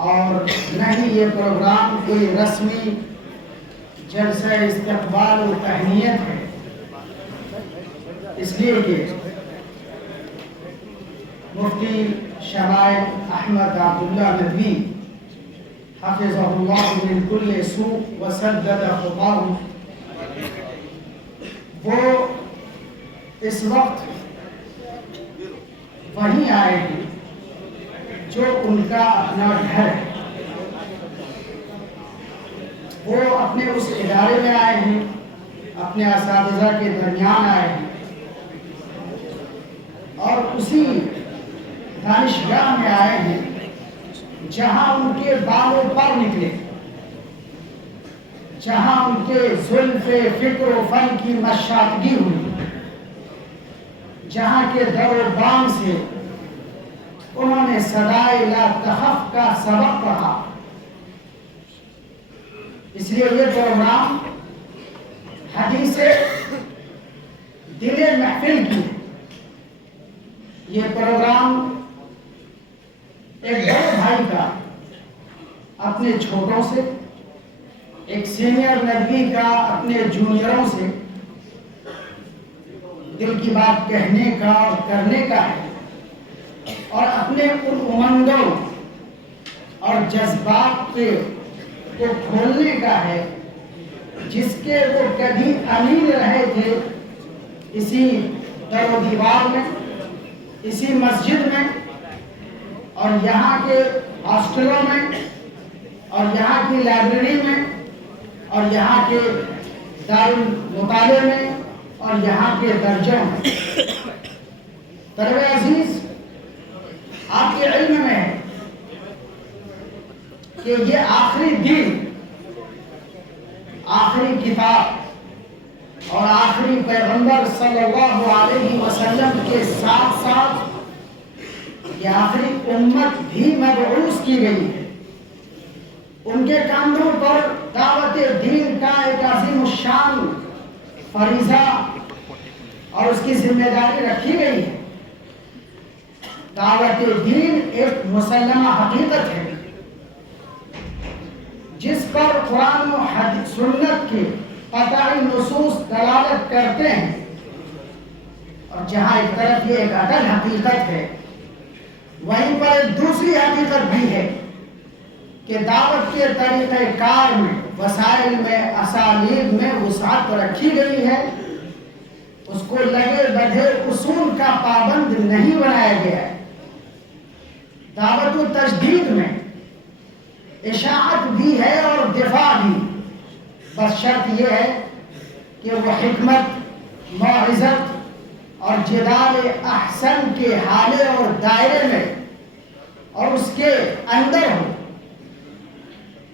اور نہ ہی یہ پروگرام کوئی رسمی جلسہ استقبال و تہنیت ہے، اس لیے کہ مفتی شمائل احمد عبداللہ ندوی حفظہ اللہ من کل سوء وسدد خطاہ، وہ اس وقت وہیں آئے ہیں جو ان کا اپنا گھر ہے۔ وہ اپنے اس ادارے میں آئے ہیں، اپنے اساتذہ کے درمیان آئے ہیں، اور اسی دانشگاہ میں آئے ہیں جہاں ان کے بال و پر نکلے، جہاں ان کے زلف فکر و فن کی مشاطگی ہوئی، جہاں کے در و بام سے انہوں نے صدائے لا تخف کا سبق پڑھا۔ اس لیے یہ پروگرام حدیث دل محفل کی ہے۔ یہ پروگرام ایک بڑے بھائی کا اپنے چھوٹوں سے، ایک سینئر ندوی کا اپنے جونیئروں سے دل کی بات کہنے کا اور کرنے کا ہے، اور اپنے ان امنگوں اور جذبات کو کھولنے کا ہے جس کے وہ کبھی امین رہے تھے، اسی در و دیوار میں، اسی مسجد میں، اور یہاں کے ہاسٹلوں میں، اور یہاں کی لائبریری میں، اور یہاں کے دارالمطالعے میں، اور یہاں کے درجوں میں۔ طلبہ عزیز، آپ کے علم میں ہے کہ یہ آخری دن، آخری کتاب اور آخری پیغمبر صلی اللہ علیہ وسلم کے ساتھ ساتھ یہ آخری امت بھی مبعوث کی گئی ہے۔ ان کے کاندھوں پر دعوت دین کا ایک عظیم الشان فریضہ اور اس کی ذمہ داری رکھی گئی ہے۔ دعوت دین ایک مسلمہ حقیقت ہے جس پر قرآن و سنت کے قطعی نصوص دلالت کرتے ہیں، اور جہاں ایک طرف یہ ایک اٹل حقیقت ہے، وہیں پر ایک دوسری حقیقت بھی ہے کہ دعوت کے طریقہ کار میں، وسائل میں، اسالیب میں وسعت رکھی گئی ہے، اس کو لگے بدھے اصول کا پابند نہیں بنایا گیا ہے۔ دعوت و تجدید میں اشاعت بھی ہے اور دفاع بھی، بس شرط یہ ہے کہ وہ حکمت، موعظت اور جدال احسن کے حالے اور دائرے میں اور اس کے اندر ہو۔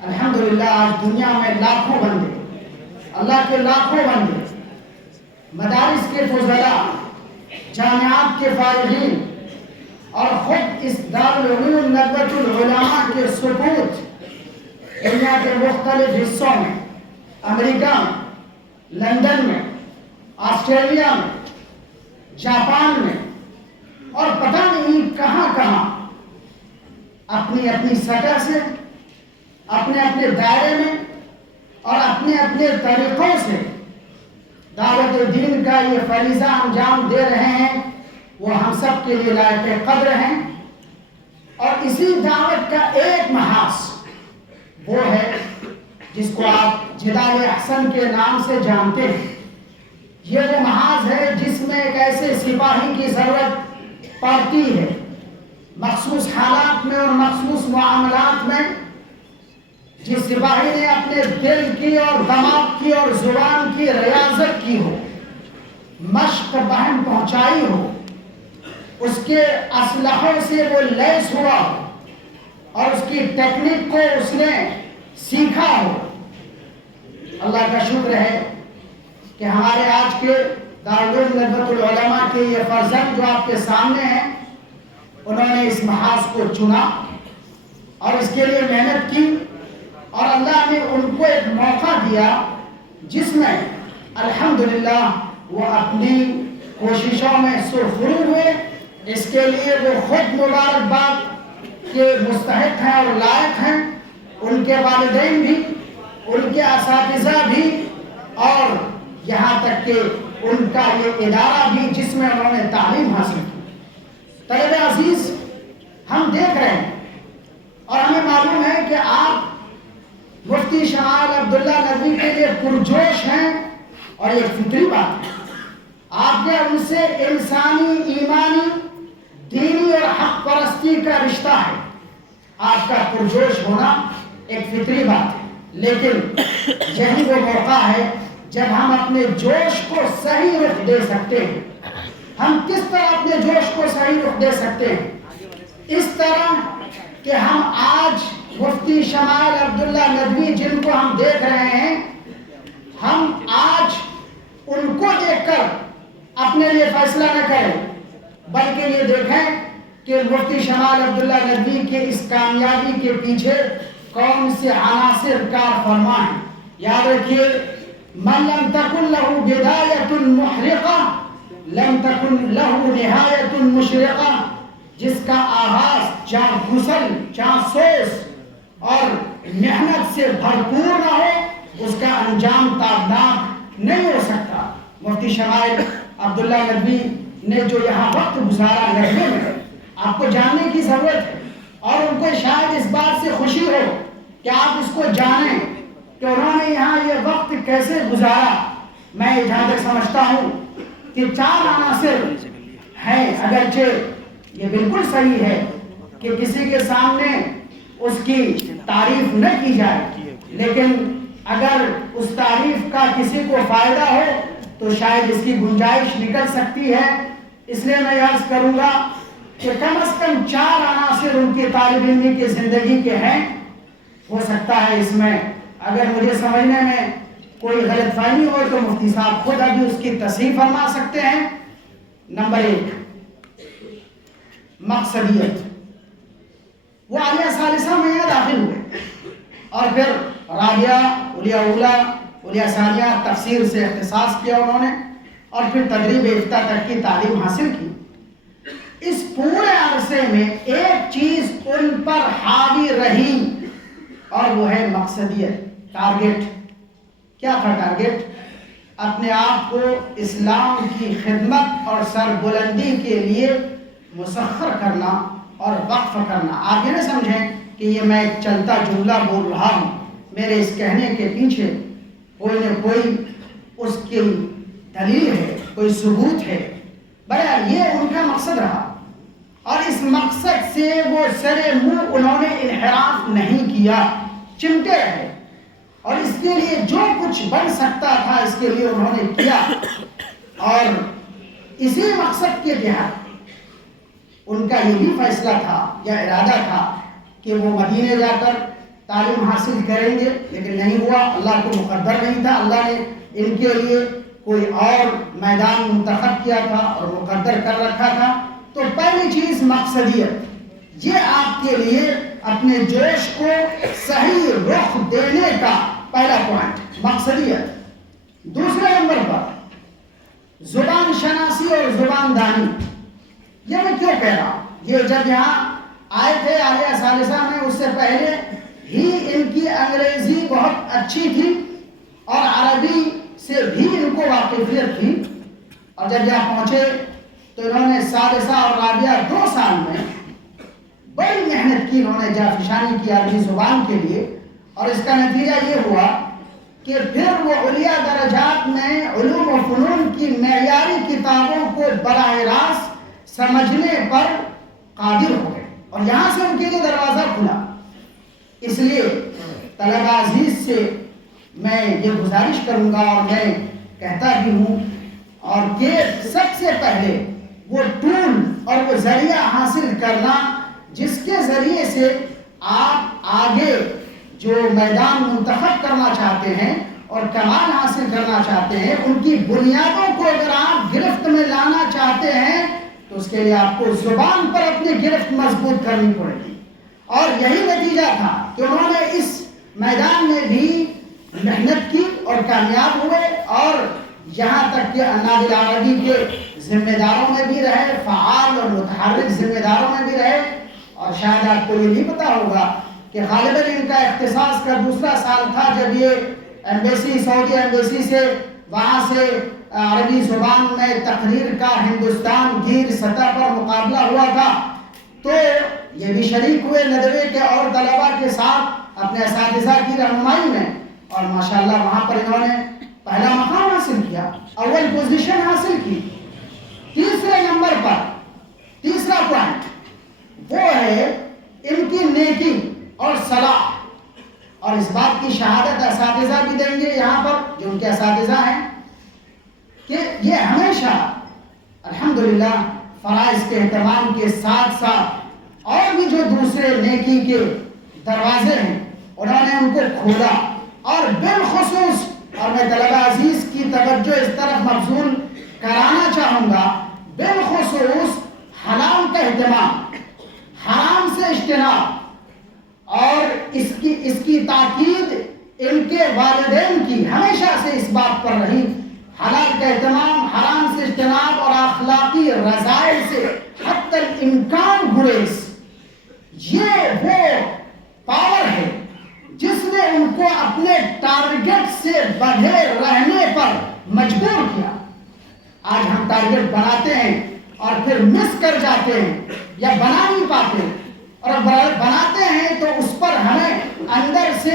الحمدللہ آج دنیا میں لاکھوں بندے، اللہ کے لاکھوں بندے، مدارس کے فضلاء، جامعات کے فارغین، اور خود اس دارالعلوم ندوۃ العلماء کے سپوت دنیا کے مختلف حصوں میں، امریکہ میں، لندن میں، آسٹریلیا میں، جاپان میں، اور پتہ نہیں کہاں کہاں اپنی اپنی سطح سے، اپنے اپنے دائرے میں اور اپنے اپنے طریقوں سے دعوت دین کا یہ فریضہ انجام دے رہے ہیں، وہ ہم سب کے لیے لائق قدر ہیں۔ اور اسی دعوت کا ایک محاذ وہ ہے جس کو آپ جدال احسن کے نام سے جانتے ہیں۔ یہ وہ محاذ ہے جس میں ایک ایسے سپاہی کی ضرورت پڑتی ہے، مخصوص حالات میں اور مخصوص معاملات میں، جس سپاہی نے اپنے دل کی اور دماغ کی اور زبان کی ریاضت کی ہو، مشق بہم پہنچائی ہو، اس کے اسلحوں سے وہ لیس ہوا ہو، اور اس کی ٹیکنک کو اس نے سیکھا ہو۔ اللہ کا شکر ہے کہ ہمارے آج کے دارالعلوم ندوۃ العلماء کے یہ فرزند جو آپ کے سامنے ہیں، انہوں نے اس محاذ کو چنا اور اس کے لیے محنت کی، اور اللہ نے ان کو ایک موقع دیا جس میں الحمدللہ وہ اپنی کوششوں میں سرخرو ہوئے۔ اس کے لیے وہ خود مبارکباد کے مستحق ہیں اور لائق ہیں، ان کے والدین بھی، ان کے اساتذہ بھی، اور یہاں تک کہ ان کا یہ ادارہ بھی جس میں انہوں نے تعلیم حاصل کی۔ طلبہ عزیز، ہم دیکھ رہے ہیں اور ہمیں معلوم ہے کہ آپ مفتی شمائل عبداللہ ندوی کے لیے پرجوش ہیں، اور یہ فطری بات ہے۔ آپ کے ان سے انسانی، ایمانی، دینی اور حق پرستی کا رشتہ ہے۔ آپ کا پرجوش ہونا ایک فطری بات ہے، لیکن یہی وہ موقع ہے جب ہم اپنے جوش کو صحیح رخ دے سکتے ہیں۔ ہم کس طرح اپنے جوش کو صحیح رخ دے سکتے ہیں؟ اس طرح کہ ہم آج مفتی شمائل عبداللہ ندوی جن کو ہم دیکھ رہے ہیں، ہم آج ان کو دیکھ کر اپنے لیے فیصلہ نہ کریں، بلکہ یہ دیکھیں کہ مفتی شمائل عبداللہ ندوی کے اس کامیابی کے پیچھے کون سے عناصر کار فرما ہیں۔ یاد رکھیے، من لم تکن لہ بدایۃ محرقہ لم تکن لہ نہایۃ مشرقہ، جس کا آغاز جاں غسل، جاں سوز اور محنت سے بھرپور نہ ہو، اس کا انجام تابناک نہیں ہو سکتا۔ مفتی شمائل عبداللہ ندوی نے جو یہاں وقت گزارا ندوی میں، آپ کو جاننے کی ضرورت ہے، اور ان کو شاید اس بات سے خوشی ہو کہ آپ اس کو جانیں کہ انہوں نے یہاں یہ وقت کیسے گزارا۔ میں جہاں تک سمجھتا ہوں کہ 4 عناصر ہیں، اگرچہ یہ بالکل صحیح ہے کہ کسی کے سامنے اس کی تعریف نہ کی جائے، لیکن اگر اس تعریف کا کسی کو فائدہ ہو تو شاید اس کی گنجائش نکل سکتی ہے۔ اس لیے میں عرض کروں گا کہ کم از کم 4 عناصر ان کی طالب علمی کی زندگی کے ہیں۔ ہو سکتا ہے اس میں اگر مجھے سمجھنے میں کوئی غلط فہمی ہو تو مفتی صاحب خود ابھی اس کی تصحیح فرما سکتے ہیں۔ نمبر 1، مقصدیت۔ وہ عالیہ ثالثہ میں یہاں داخل ہوئے اور پھر رابعہ، علیہ اولیٰ، علیہ ثانیہ، تفسیر سے اختصاص کیا انہوں نے، اور پھر تدریب افتاء تک کی تعلیم حاصل کی۔ اس پورے عرصے میں ایک چیز ان پر حاوی رہی، اور وہ ہے مقصدیت، ٹارگٹ۔ کیا تھا ٹارگٹ؟ اپنے آپ کو اسلام کی خدمت اور سربلندی کے لیے مسخر کرنا اور وقف کرنا۔ آپ یہ نہ سمجھیں کہ یہ میں ایک چلتا جملہ بول رہا ہوں، میرے اس کہنے کے پیچھے کوئی نہ کوئی اس کی دلیل ہے، کوئی ثبوت ہے۔ بہرحال یہ ان کا مقصد رہا، اور اس مقصد سے وہ سرے منہ انہوں نے انحراف نہیں کیا، چمٹے رہے، اور اس کے لیے جو کچھ بن سکتا تھا اس کے لیے انہوں نے کیا، اور اسی مقصد کے تحت ان کا یہ بھی فیصلہ تھا یا ارادہ تھا کہ وہ مدینے جا کر تعلیم حاصل کریں گے، لیکن نہیں ہوا، اللہ کو مقدر نہیں تھا، اللہ نے ان کے لیے کوئی اور میدان منتخب کیا تھا اور مقدر کر رکھا تھا۔ تو پہلی چیز مقصدیت، یہ آپ کے لیے اپنے جوش کو صحیح رخ دینے کا پہلا پوائنٹ، مقصدیت۔ دوسرے نمبر پر زبان شناسی اور زبان دانی۔ یہ میں کیوں کہہ رہا ہوں؟ یہ جب یہاں آئے تھے عالیہ ثالثہ میں، اس سے پہلے ہی ان کی انگریزی بہت اچھی تھی اور عربی سے بھی ان کو واقفیت تھی، اور جب یہاں پہنچے تو انہوں نے ثالثہ اور رابعہ 2 سال میں بڑی محنت کی، انہوں نے جافشانی کی عربی زبان کے لیے، اور اس کا نتیجہ یہ ہوا کہ پھر وہ علیہ درجات میں علوم و فنون کی معیاری کتابوں کو براہ راست سمجھنے پر قادر ہو گئے، اور یہاں سے ان کے لیے دروازہ کھلا۔ اس لیے طلبہ عزیز سے میں یہ گزارش کروں گا، اور میں کہتا بھی ہوں، اور کہ سب سے پہلے وہ ٹول اور وہ ذریعہ حاصل کرنا جس کے ذریعے سے آپ آگے جو میدان منتخب کرنا چاہتے ہیں اور کمال حاصل کرنا چاہتے ہیں، ان کی بنیادوں کو اگر آپ گرفت میں لانا چاہتے ہیں تو اس کے لیے آپ کو زبان پر اپنی گرفت مضبوط کرنی پڑے گی۔ اور یہی نتیجہ تھا کہ انہوں نے اس میدان میں بھی محنت کی اور کامیاب ہوئے، اور یہاں تک کہ نادر عربی کے ذمہ داروں میں بھی رہے، فعال اور متحرک ذمہ داروں میں بھی رہے، اور شاید آپ کو یہ نہیں پتا ہوگا کہ غالباً ان کا اختصاص کا دوسرا سال تھا جب یہ ایمبیسی، سعودی ایمبیسی سے وہاں سے عربی زبان میں تقریر کا ہندوستان گیر سطح پر مقابلہ ہوا تھا، تو یہ بھی شریک ہوئے ندوے کے اور طلباء کے ساتھ اپنے اساتذہ کی رہنمائی میں، اور ماشاءاللہ وہاں پر انہوں نے پہلا مقام حاصل کیا، اول پوزیشن حاصل کی۔ تیسرے نمبر پر تیسرا پوائنٹ وہ ہے ان کی نیکی اور صلاح، اور اس بات کی شہادت اساتذہ بھی دیں گے یہاں پر جو ان کے اساتذہ ہیں کہ یہ ہمیشہ الحمدللہ فرائض کے اہتمام کے ساتھ ساتھ اور بھی جو دوسرے نیکی کے دروازے ہیں انہوں نے ان کو کھولا، اور بالخصوص اور میں طلبہ عزیز کی توجہ اس طرف مبذول کرانا چاہوں گا، بالخصوص حلال کا اہتمام، حرام سے اجتناب، اور اس کی تاکید ان کے والدین کی ہمیشہ سے اس بات پر رہی، حلال کا اہتمام، حرام سے اجتناب اور اخلاقی رذائل سے حتی الامکان گریز، یہ وہ پاور ہے جس نے ان کو اپنے ٹارگٹ سے بڑھے رہنے پر مجبور کیا۔ آج ہم ٹارگٹ بناتے ہیں اور پھر مس کر جاتے ہیں یا بنا نہیں پاتے، اور بناتے ہیں تو اس پر ہمیں اندر سے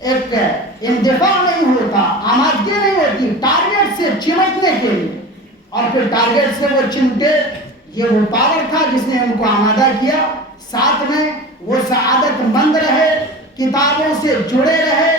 ایک اندفاع نہیں ہوتا، آمادگی نہیں ہوتی ٹارگٹ سے چمٹنے کے لیے، اور پھر ٹارگٹ سے وہ چمٹے۔ یہ وہ پاور تھا جس نے ان کو آمادہ کیا، ساتھ میں وہ سعادت مند رہے، کتابوں سے جڑے رہے،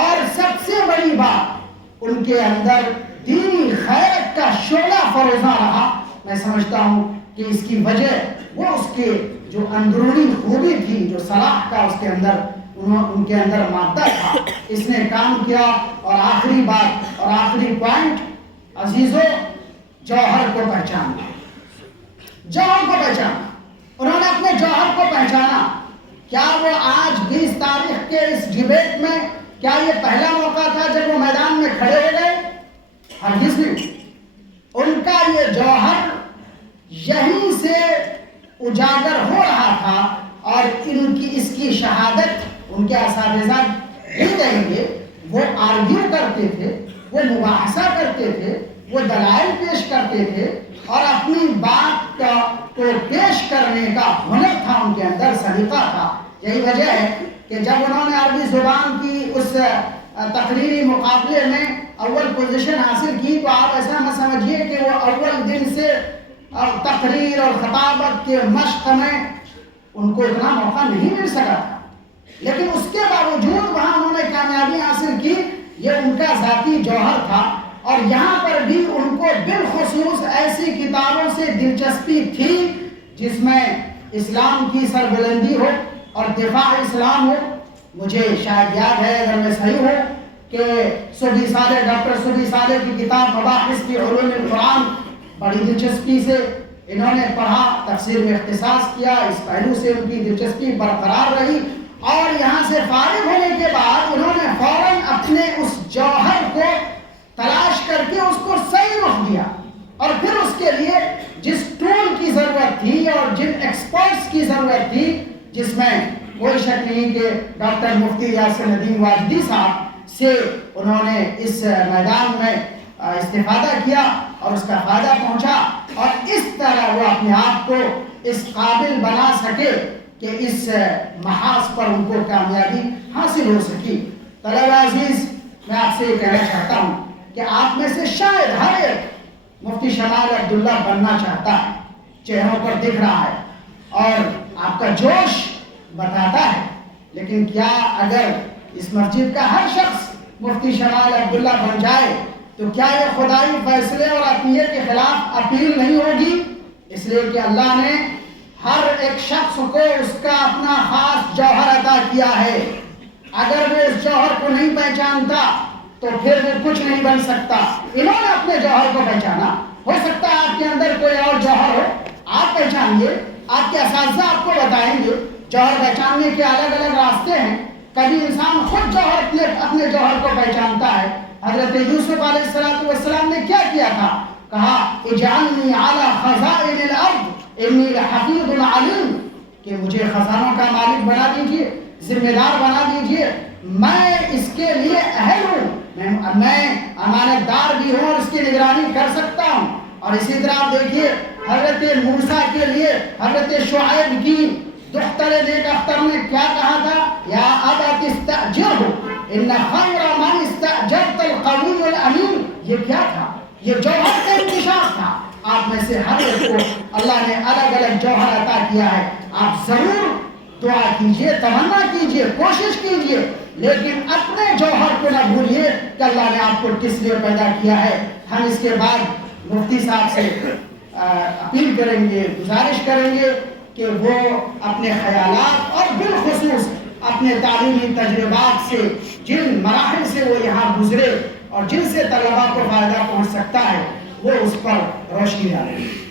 اور سب سے بڑی بات ان کے اندر دینی غیرت کا شعلہ فروزاں رہا۔ میں سمجھتا ہوں کہ اس کی وجہ وہ اس کے جو اندرونی خوبی تھی، جو صلاح کا اس کے اندر ان کے اندر مادہ تھا، اس نے کام کیا۔ اور آخری بات اور آخری پوائنٹ، عزیزو، جوہر کو پہچانا، جوہر کو پہچانا۔ انہوں نے اپنے جوہر کو پہچانا۔ کیا وہ آج 20 تاریخ کے اس ڈیبیٹ میں کیا یہ پہلا موقع تھا جب وہ میدان میں کھڑے ہو گئے؟ ہرگز نہیں۔ ان کا یہ جوہر یہیں سے اجاگر ہو رہا تھا، اور اس کی شہادت ان کے اساتذہ بھی دیں گے۔ وہ آرگیو کرتے تھے، وہ مباحثہ کرتے تھے، وہ دلائل پیش کرتے تھے، اور اپنی بات کو پیش کرنے کا ہنر تھا ان کے اندر، سلیقہ تھا۔ یہی وجہ ہے کہ جب انہوں نے عربی زبان کی اس تقریری مقابلے میں اول پوزیشن حاصل کی، تو آپ ایسا نہ سمجھیے کہ وہ اول دن سے تقریر اور خطابت کے مشق میں ان کو اتنا موقع نہیں مل سکا تھا، لیکن اس کے باوجود وہاں انہوں نے کامیابی حاصل کی۔ یہ ان کا ذاتی جوہر تھا، اور یہاں پر بھی ان کو بالخصوص ایسی کتابوں سے دلچسپی تھی جس میں اسلام کی سربلندی ہو اور دفاع اسلام ہو۔ مجھے شاید یاد ہے، اگر میں صحیح ہوں، کہ سبھی سالے ڈاکٹر سبھی سالے کی کتاب مباحث فی علوم القرآن بڑی دلچسپی سے انہوں نے پڑھا، تفسیر میں اختصاص کیا، اس پہلو سے ان کی دلچسپی برقرار رہی، اور یہاں سے فارغ ہونے کے بعد انہوں نے فوراً اپنے اس جوہر کو تلاش کر کے اس کو صحیح رخ دیا، اور پھر اس کے لیے جس ٹول کی ضرورت تھی اور جن ایکسپرٹس کی ضرورت تھی، جس میں کوئی شک نہیں کہ ڈاکٹر مفتی یاسر ندیم واجدی صاحب سے انہوں نے اس میدان میں استفادہ کیا اور اس کا فائدہ پہنچا، اور اس طرح وہ اپنے آپ کو اس قابل بنا سکے کہ اس محاذ پر ان کو کامیابی حاصل ہو سکی۔ طلبہ عزیز، میں آپ سے یہ کہنا چاہتا ہوں کہ آپ میں سے شاید ہر ایک مفتی شمال عبداللہ بننا چاہتا ہے، چہروں پر دکھ رہا ہے اور آپ کا جوش بتاتا ہے، لیکن کیا اگر اس مسجد کا ہر شخص مفتی شمال عبداللہ بن جائے تو کیا یہ خدائی فیصلے اور عطیے کے خلاف اپیل نہیں ہوگی؟ اس لیے کہ اللہ نے ہر ایک شخص کو اس کا اپنا خاص جوہر عطا کیا ہے۔ اگر وہ اس جوہر کو نہیں پہچانتا تو پھر وہ کچھ نہیں بن سکتا۔ انہوں نے اپنے جوہر کو پہچانا۔ ہو سکتا ہے آپ کے اندر کوئی اور جوہر ہو، آپ پہچانیے، آپ کے اساتذہ آپ کو بتائیں گے۔ جوہر پہچاننے کے الگ الگ راستے ہیں۔ کبھی انسان خود اپنے جوہر کو پہچانتا ہے۔ حضرت یوسف علیہ السلام نے کیا کیا تھا؟ کہا اجعلنی علی خزائن الارض انی لحفیظ علیم۔ کہ مجھے خزانوں کا مالک بنا دیجئے، ذمہ دار بنا دیجئے، میں اس کے لیے اہل ہوں، میں امانت دار بھی ہوں اور اس کی نگرانی کر سکتا ہوں۔ اور اسی طرح آپ دیکھیے حضرت موسیٰ کے لیے حضرت شعیب کی دختر نیک اختر نے کیا کہا تھا؟ یا ابت استأجرہ ان خیر من استأجرت القوی الامین۔ یہ کیا تھا؟ یہ جوہر کا انکشاف تھا۔ آپ میں سے ہر ایک کو اللہ نے الگ الگ جوہر عطا کیا ہے، آپ ضرور دعا کیجئے، تمنا کیجئے، کوشش کیجئے، لیکن اپنے جوہر کو نہ بھولیے کہ اللہ نے آپ کو کس لیے پیدا کیا ہے۔ ہم اس کے بعد مفتی صاحب سے اپیل کریں گے، گزارش کریں گے کہ وہ اپنے خیالات اور بالخصوص اپنے تعلیمی تجربات سے جن مراحل سے وہ یہاں گزرے اور جن سے طلباء کو فائدہ پہنچ سکتا ہے وہ اس پر روشنی ڈالیں۔